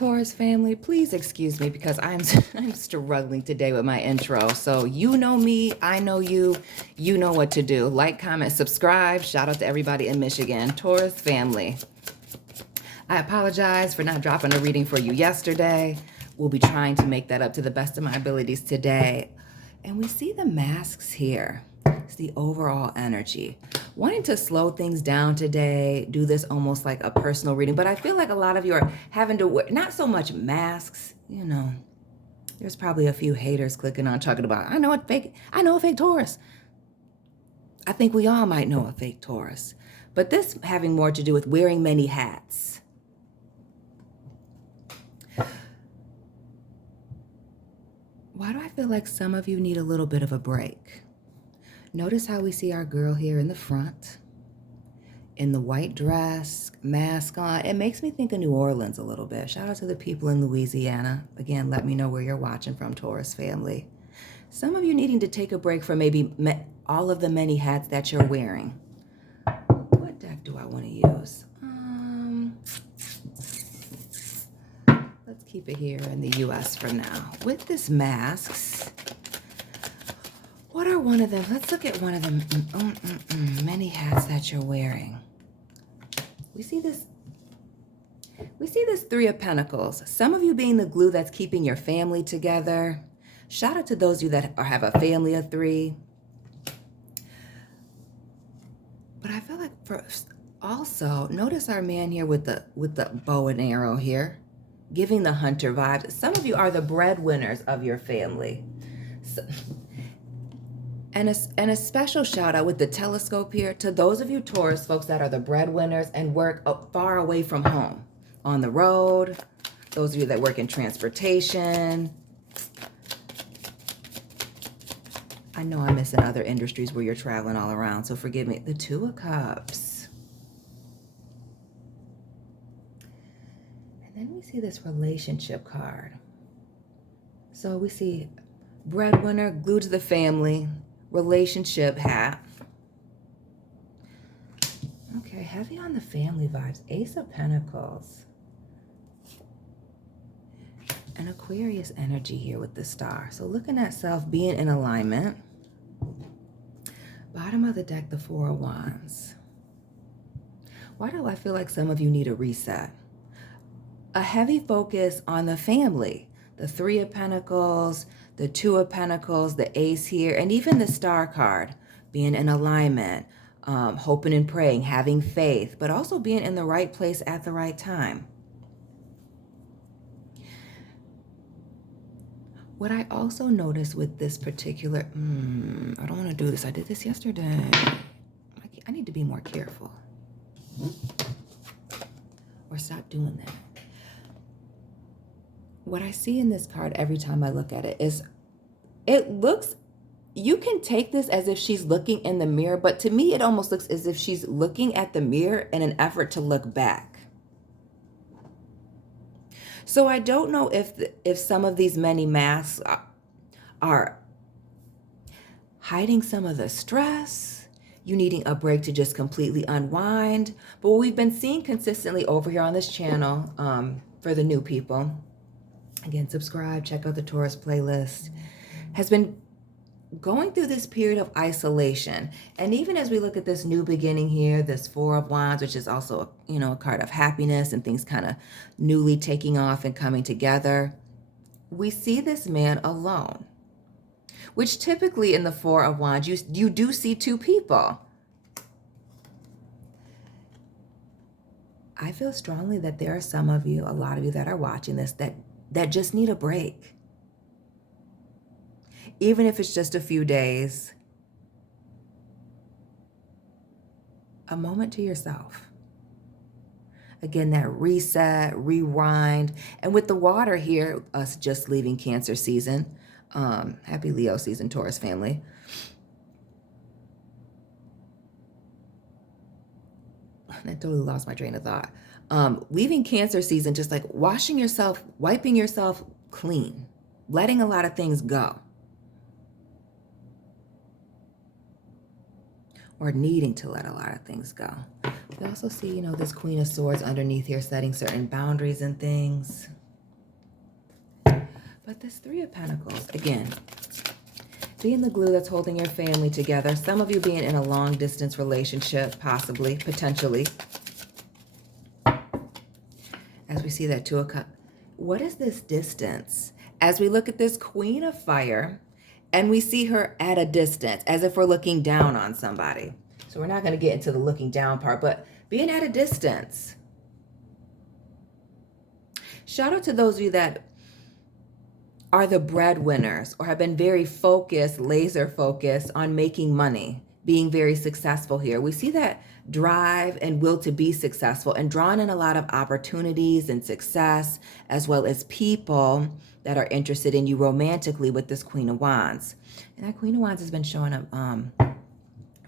Taurus family, please excuse me because I'm I'm struggling today with my intro. So you know me, I know you, you know what to do. Like, comment, subscribe. Shout out to everybody in Michigan. Taurus family, I apologize for not dropping a reading for you yesterday. We'll be trying to make that up to the best of my abilities today. And we see the masks here. It's the overall energy. Wanting to slow things down today, do this almost like a personal reading, but I feel like a lot of you are having to wear, not so much masks, you know, there's probably a few haters clicking on talking about, I know a fake Taurus. I think we all might know a fake Taurus, but this having more to do with wearing many hats. Why do I feel like some of you need a little bit of a break? Notice how we see our girl here in the front, in the white dress, mask on. It makes me think of New Orleans a little bit. Shout out to the people in Louisiana. Again, let me know where you're watching from, Taurus family. Some of you needing to take a break from maybe all of the many hats that you're wearing. What deck do I want to use? Let's keep it here in the U.S. for now. With this masks, what are one of them? Let's look at one of them many hats that you're wearing. We see this Three of Pentacles. Some of you being the glue that's keeping your family together. Shout out to those of you that have a family of three. But I feel like also notice our man here with the bow and arrow here, giving the hunter vibes. Some of you are the breadwinners of your family. So, and a special shout out with the telescope here to those of you Taurus folks that are the breadwinners and work far away from home, on the road, those of you that work in transportation. I know I'm missing other industries where you're traveling all around, so forgive me. The Two of Cups. And then we see this relationship card. So we see breadwinner, glued to the family, relationship hat. Okay, heavy on the family vibes. Ace of Pentacles. And Aquarius energy here with the star. So looking at self being in alignment. Bottom of the deck, the Four of Wands. Why do I feel like some of you need a reset? A heavy focus on the family. The Three of Pentacles, the Two of Pentacles, the Ace here, and even the Star card, being in alignment, hoping and praying, having faith, but also being in the right place at the right time. What I also noticed with this particular, I don't want to do this. I did this yesterday. I need to be more careful. Or stop doing that. What I see in this card every time I look at it is, you can take this as if she's looking in the mirror, but to me it almost looks as if she's looking at the mirror in an effort to look back. So I don't know if some of these many masks are hiding some of the stress, you needing a break to just completely unwind. But what we've been seeing consistently over here on this channel, for the new people, again, subscribe, check out the Taurus playlist, has been going through this period of isolation. And even as we look at this new beginning here, this Four of Wands, which is also, a card of happiness and things kind of newly taking off and coming together, we see this man alone, which typically in the Four of Wands, you do see two people. I feel strongly that there are some of you, a lot of you that are watching this, that just need a break. Even if it's just a few days. A moment to yourself. Again, that reset, rewind. And with the water here, us just leaving Cancer season. Happy Leo season, Taurus family. I totally lost my train of thought. Leaving Cancer season, just like washing yourself, wiping yourself clean, letting a lot of things go. Or needing to let a lot of things go. We also see, this Queen of Swords underneath here setting certain boundaries and things. But this Three of Pentacles, again, being the glue that's holding your family together. Some of you being in a long distance relationship, possibly, potentially. As we see that Two of Cups. What is this distance? As we look at this Queen of Fire, and we see her at a distance, as if we're looking down on somebody. So we're not going to get into the looking down part, but being at a distance. Shout out to those of you that are the breadwinners or have been very focused, laser focused on making money, being very successful here. We see that drive and will to be successful and drawing in a lot of opportunities and success, as well as people that are interested in you romantically with this Queen of Wands. And that Queen of Wands has been showing up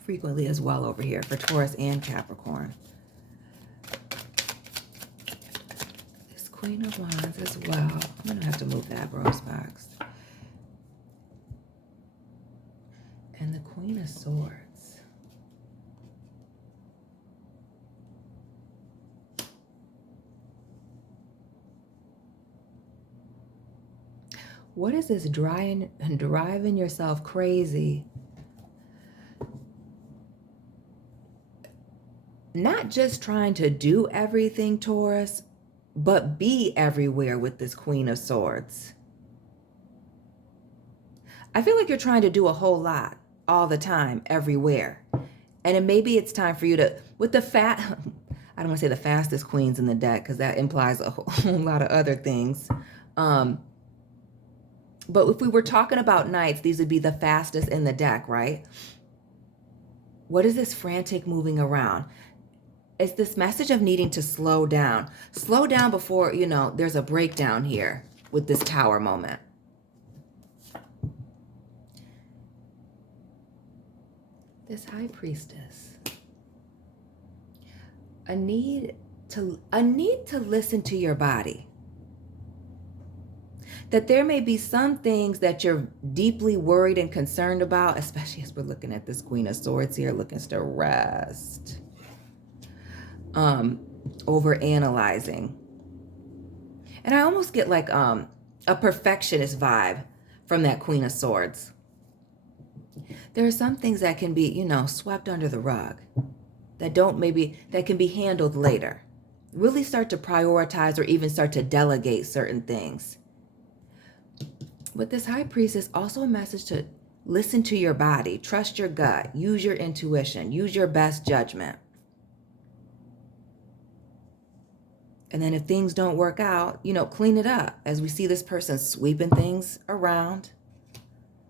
frequently as well over here for Taurus and Capricorn. Queen of Wands as well. I'm going to have to move that rose box. And the Queen of Swords. What is this driving yourself crazy? Not just trying to do everything, Taurus, but be everywhere with this Queen of Swords. I feel like you're trying to do a whole lot all the time, everywhere. And then maybe it's time for you to, with the I don't want to say the fastest queens in the deck, because that implies a whole lot of other things. But if we were talking about knights, these would be the fastest in the deck, right? What is this frantic moving around? It's this message of needing to slow down. Slow down before, there's a breakdown here with this Tower moment. This High Priestess. A need to listen to your body. That there may be some things that you're deeply worried and concerned about, especially as we're looking at this Queen of Swords here, looking to rest. Over analyzing. And I almost get like a perfectionist vibe from that Queen of Swords. There are some things that can be, swept under the rug, that can be handled later. Really start to prioritize or even start to delegate certain things. With this High Priestess, also a message to listen to your body, trust your gut, use your intuition, use your best judgment. And then if things don't work out, clean it up. As we see this person sweeping things around,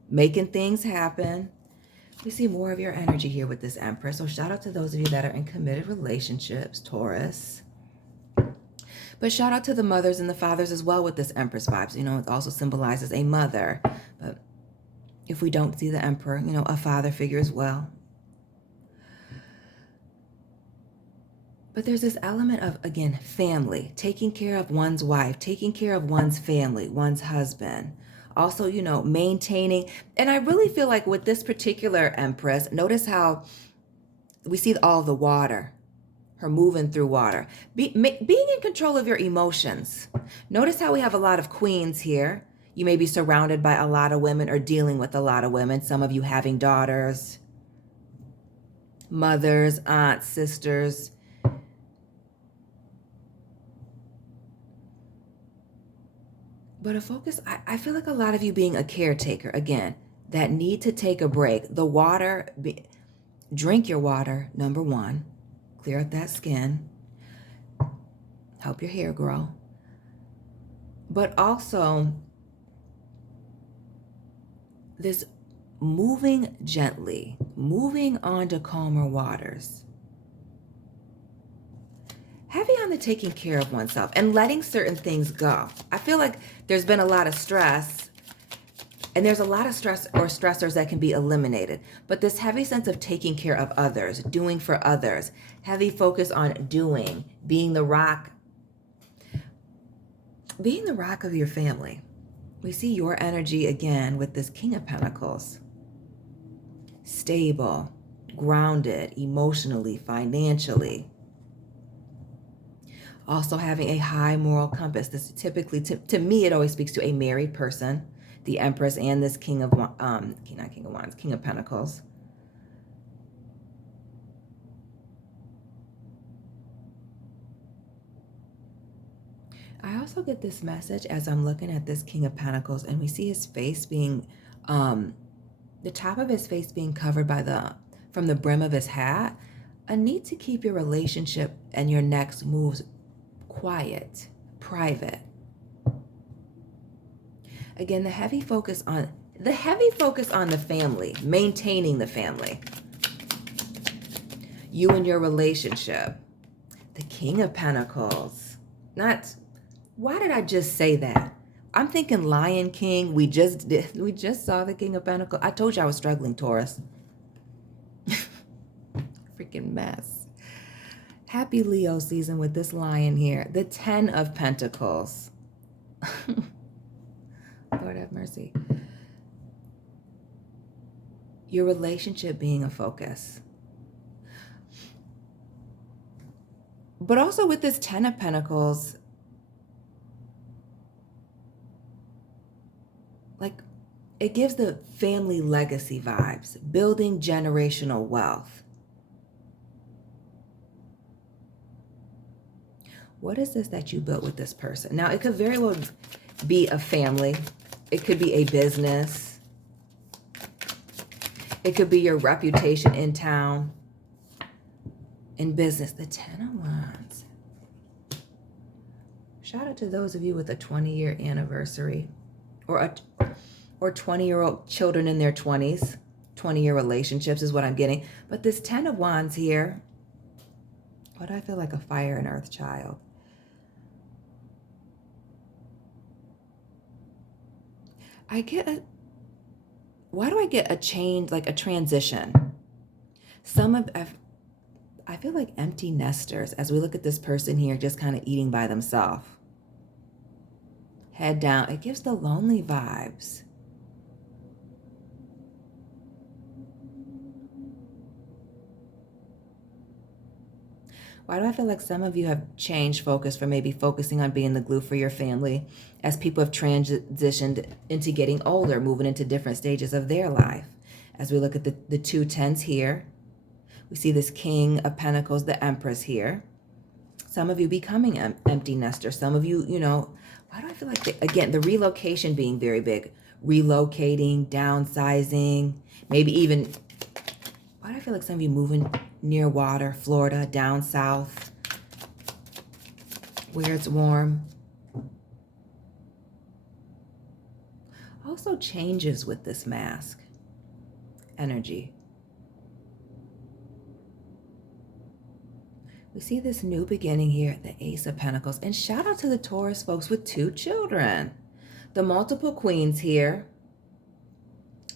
making things happen. We see more of your energy here with this Empress. So shout out to those of you that are in committed relationships, Taurus. But shout out to the mothers and the fathers as well with this Empress vibes. It also symbolizes a mother. But if we don't see the Emperor, a father figure as well. But there's this element of, again, family, taking care of one's wife, taking care of one's family, one's husband. Also, maintaining. And I really feel like with this particular Empress, notice how we see all the water, her moving through water. Being in control of your emotions. Notice how we have a lot of queens here. You may be surrounded by a lot of women or dealing with a lot of women. Some of you having daughters, mothers, aunts, sisters. But a focus, I feel like a lot of you being a caretaker, again, that need to take a break. The water, drink your water, number one. Clear up that skin. Help your hair grow. But also, this moving gently, moving on to calmer waters. Heavy on the taking care of oneself and letting certain things go. I feel like there's been a lot of stress, and there's a lot of stress or stressors that can be eliminated. But this heavy sense of taking care of others, doing for others, heavy focus on doing, being the rock of your family. We see your energy again with this King of Pentacles. Stable, grounded, emotionally, financially. Also having a high moral compass. This typically, to me, it always speaks to a married person, the Empress and this King of, not King of Wands, King of Pentacles. I also get this message as I'm looking at this King of Pentacles, and we see his face being, the top of his face being covered by from the brim of his hat. A need to keep your relationship and your next moves quiet, private. Again, the heavy focus on the family, maintaining the family. You and your relationship. The King of Pentacles. Why did I just say that? I'm thinking Lion King. We just saw the King of Pentacles. I told you I was struggling, Taurus. Freaking mess. Happy Leo season with this lion here. The 10 of Pentacles. Lord have mercy. Your relationship being a focus. But also with this 10 of Pentacles, like, it gives the family legacy vibes, building generational wealth. What is this that you built with this person? Now, it could very well be a family. It could be a business. It could be your reputation in town, in business. The 10 of Wands. Shout out to those of you with a 20-year anniversary or 20-year-old children in their 20s. 20-year relationships is what I'm getting. But this 10 of Wands here, what do I feel like? A fire and earth child. Why do I get a change, like a transition? I feel like empty nesters as we look at this person here just kind of eating by themselves. Head down. It gives the lonely vibes. Why do I feel like some of you have changed focus from maybe focusing on being the glue for your family as people have transitioned into getting older, moving into different stages of their life? As we look at the 2 10s here, we see this King of Pentacles, the Empress here. Some of you becoming empty nesters. Some of you, why do I feel like, again, the relocation being very big. Relocating, downsizing, maybe even, why do I feel like some of you moving near water, Florida, down south, where it's warm. Also changes with this mask energy. We see this new beginning here, the Ace of Pentacles. And shout out to the Taurus folks with 2 children. The multiple queens here.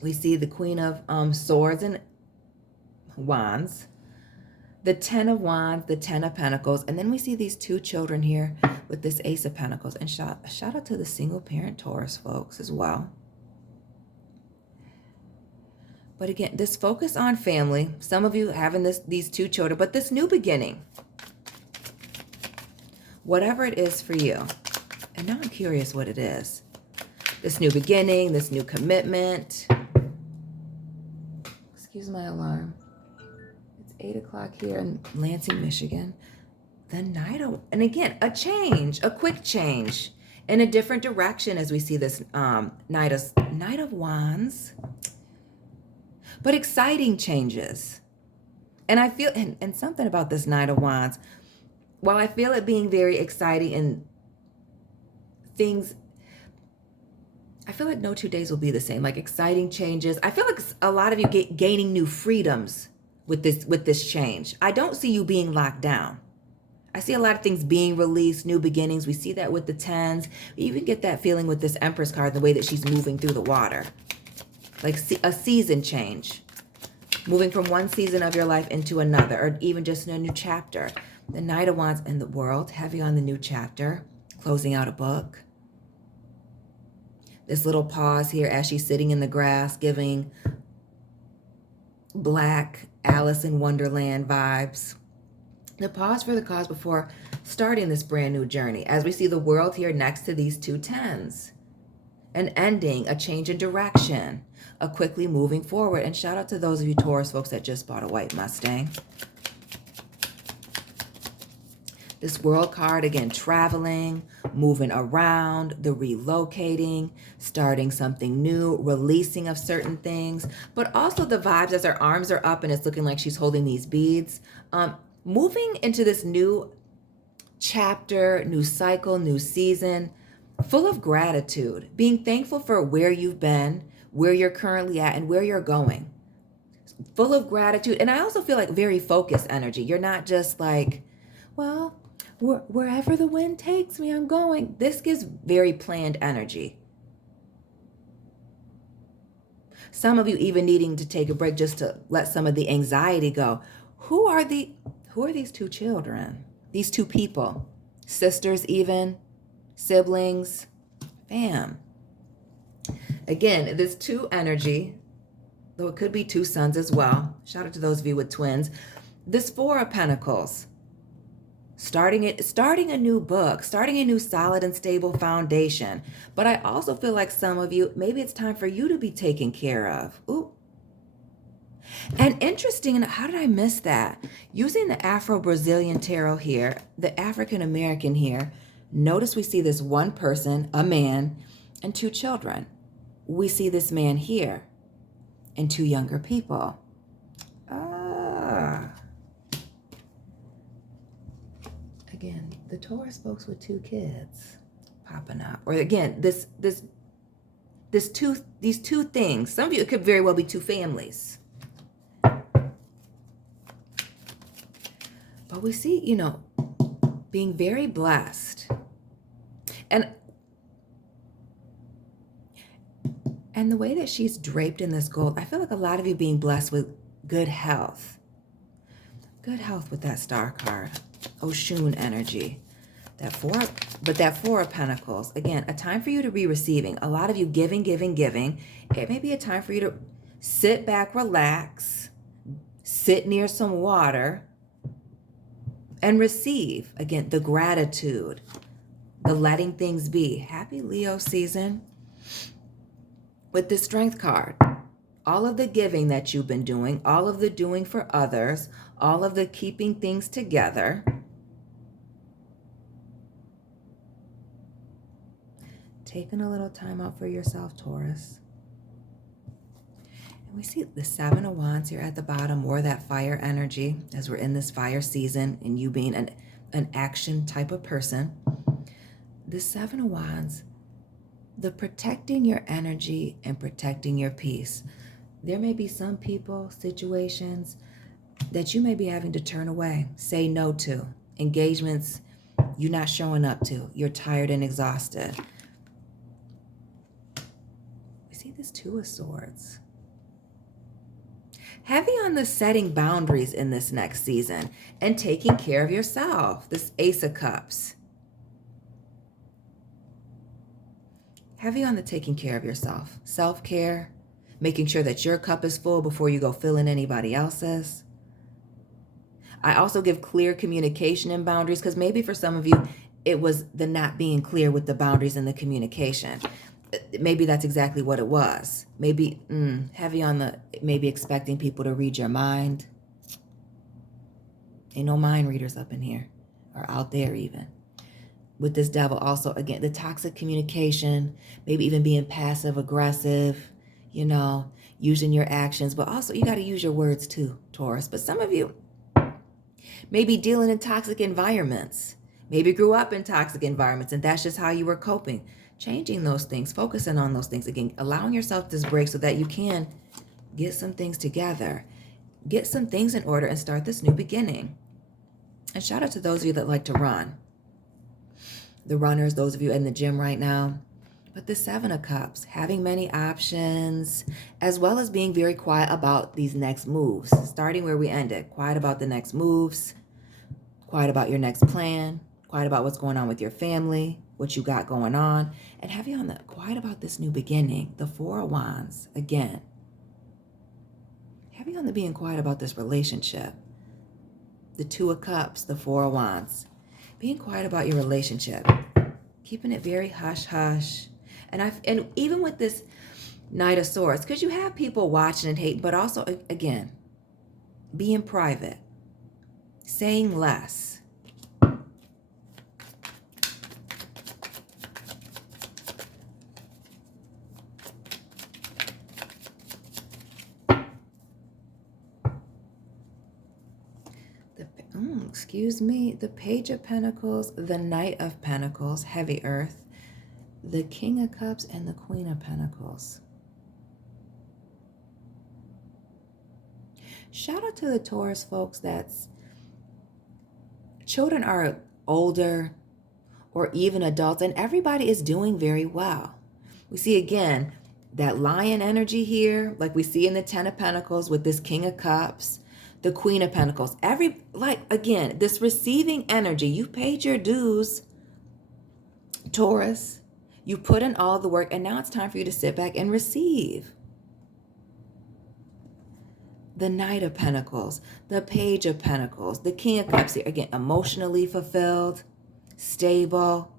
We see the Queen of Swords and Wands. The 10 of Wands, the 10 of Pentacles. And then we see these 2 children here with this Ace of Pentacles. And shout out to the single parent Taurus folks as well. But again, this focus on family. Some of you having these 2 children, but this new beginning. Whatever it is for you. And now I'm curious what it is. This new beginning, this new commitment. Excuse my alarm. 8 o'clock here in Lansing, Michigan. The Knight of, and again, a change, a quick change in a different direction as we see this Knight of Wands. But exciting changes. And I feel, and something about this Knight of Wands, while I feel it being very exciting and things, I feel like no 2 days will be the same, like exciting changes. I feel like a lot of you gaining new freedoms with this change. I don't see you being locked down. I see a lot of things being released, new beginnings. We see that with the 10s. We even get that feeling with this Empress card, the way that she's moving through the water. Like a season change. Moving from one season of your life into another, or even just in a new chapter. The Knight of Wands in the World, heavy on the new chapter, closing out a book. This little pause here as she's sitting in the grass, giving Black Alice in Wonderland vibes. The pause for the cause before starting this brand new journey. As we see the world here next to these two tens. An ending, a change in direction, a quickly moving forward. And shout out to those of you Taurus folks that just bought a white Mustang. This world card, again, traveling, moving around, the relocating, starting something new, releasing of certain things, but also the vibes as her arms are up and it's looking like she's holding these beads. Moving into this new chapter, new cycle, new season, full of gratitude, being thankful for where you've been, where you're currently at, and where you're going. Full of gratitude. And I also feel like very focused energy. You're not just like, well, wherever the wind takes me, I'm going. This gives very planned energy. Some of you even needing to take a break just to let some of the anxiety go. Who are these two children? These two people? Sisters even? Siblings? Fam. Again, this two energy, though it could be two sons as well. Shout out to those of you with twins. This Four of Pentacles. Starting a new book, starting a new solid and stable foundation. But I also feel like some of you, maybe it's time for you to be taken care of. Ooh. And interesting, how did I miss that? Using the Afro-Brazilian tarot here, the African-American here, notice we see this one person, a man, and two children. We see this man here and two younger people. Again, the Taurus folks with two kids popping up. Or again, these two things. Some of you, it could very well be two families. But we see, being very blessed. And the way that she's draped in this gold, I feel like a lot of you being blessed with good health. Good health with that star card. Oshun energy. That Four of Pentacles. Again, a time for you to be receiving. A lot of you giving. It may be a time for you to sit back, relax, sit near some water, and receive. Again, the gratitude, the letting things be. Happy Leo season. With the Strength card, all of the giving that you've been doing, all of the doing for others, all of the keeping things together. Taking a little time out for yourself, Taurus. And we see the Seven of Wands here at the bottom, more of that fire energy as we're in this fire season and you being an action type of person. The Seven of Wands, the protecting your energy and protecting your peace. There may be some people, situations that you may be having to turn away, say no to, engagements you're not showing up to, you're tired and exhausted. We see this Two of Swords. Heavy on the setting boundaries in this next season and taking care of yourself. This Ace of Cups. Heavy on the taking care of yourself. Self-care, making sure that your cup is full before you go fill in anybody else's. I also give clear communication and boundaries because maybe for some of you, it was the not being clear with the boundaries and the communication. Maybe that's exactly what it was. Maybe heavy on the maybe expecting people to read your mind. Ain't no mind readers up in here or out there even. With this Devil also, again, the toxic communication, maybe even being passive aggressive, using your actions, but also you got to use your words too, Taurus. But some of you maybe dealing in toxic environments, maybe grew up in toxic environments and that's just how you were coping. Changing those things, focusing on those things, again, allowing yourself this break so that you can get some things together, get some things in order and start this new beginning. And shout out to those of you that like to run. The runners, those of you in the gym right now. But the Seven of Cups, having many options, as well as being very quiet about these next moves, starting where we ended. Quiet about the next moves, quiet about your next plan, quiet about what's going on with your family, what you got going on, and heavy on the quiet about this new beginning. The Four of Wands, again. Heavy on the being quiet about this relationship. the Two of Cups, the Four of Wands. Being quiet about your relationship. Keeping it very hush-hush. And even with this Knight of Swords, because you have people watching and hating, but also, again, being private. Saying less. Excuse me, the Page of Pentacles, the Knight of Pentacles, Heavy Earth, the King of Cups, and the Queen of Pentacles. Shout out to the Taurus folks that's children are older or even adults, and everybody is doing very well. We see again that lion energy here, like we see in the Ten of Pentacles with this King of Cups, the Queen of Pentacles. Again, this receiving energy, you paid your dues, Taurus. You put in all the work, and now it's time for you to sit back and receive. The Knight of Pentacles, the Page of Pentacles, the King of Cups here. Again, emotionally fulfilled, stable,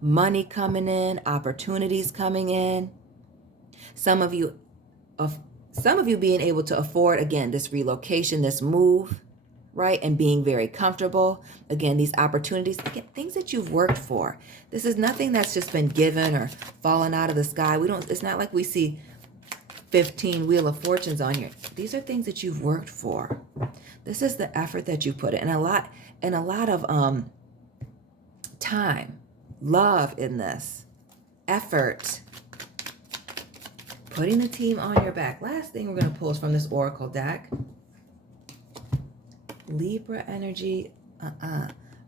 money coming in, opportunities coming in. Some of you being able to afford, again, this relocation, this move, right? And being very comfortable. Again, these opportunities, again, things that you've worked for. This is nothing that's just been given or fallen out of the sky. It's not like we see 15 Wheel of Fortunes on here. These are things that you've worked for. This is the effort that you put in, and a lot of time, love in this, effort, putting the team on your back. Last thing we're going to pull is from this Oracle deck. Libra energy,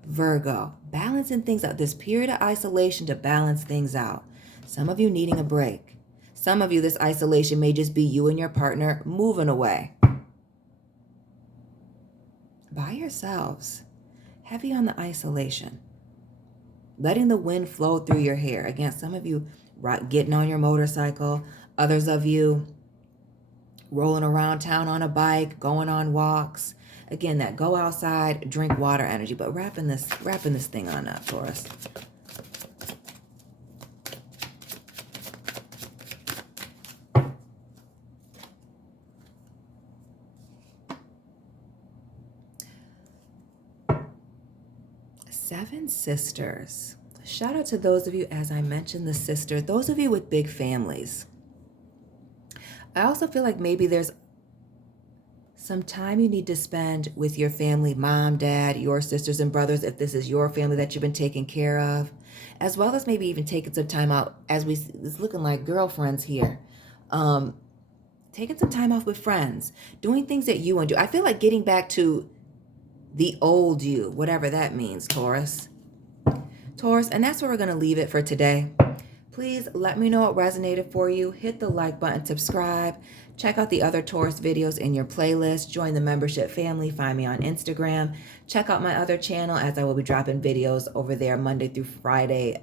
Virgo, balancing things out. This period of isolation to balance things out. Some of you needing a break. Some of you, this isolation may just be you and your partner moving away. By yourselves. Heavy on the isolation. Letting the wind flow through your hair. Again, some of you getting on your motorcycle. Others of you rolling around town on a bike, going on walks. Again, that go outside, drink water energy. But wrapping this thing on up, Taurus. Seven sisters. Shout out to those of you, as I mentioned, the sister, those of you with big families. I also feel like maybe there's some time you need to spend with your family, mom, dad, your sisters and brothers, if this is your family that you've been taking care of, as well as maybe even taking some time out, as it's looking like girlfriends here. Taking some time off with friends, doing things that you want to do. I feel like getting back to the old you, whatever that means, Taurus. And that's where we're going to leave it for today. Please let me know what resonated for you. Hit the like button, subscribe. Check out the other Taurus videos in your playlist. Join the membership family. Find me on Instagram. Check out my other channel, as I will be dropping videos over there Monday through Friday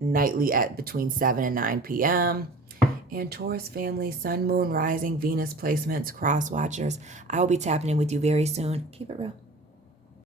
nightly at between 7 and 9 p.m. And Taurus family, sun, moon, rising, Venus placements, cross watchers. I will be tapping in with you very soon. Keep it real.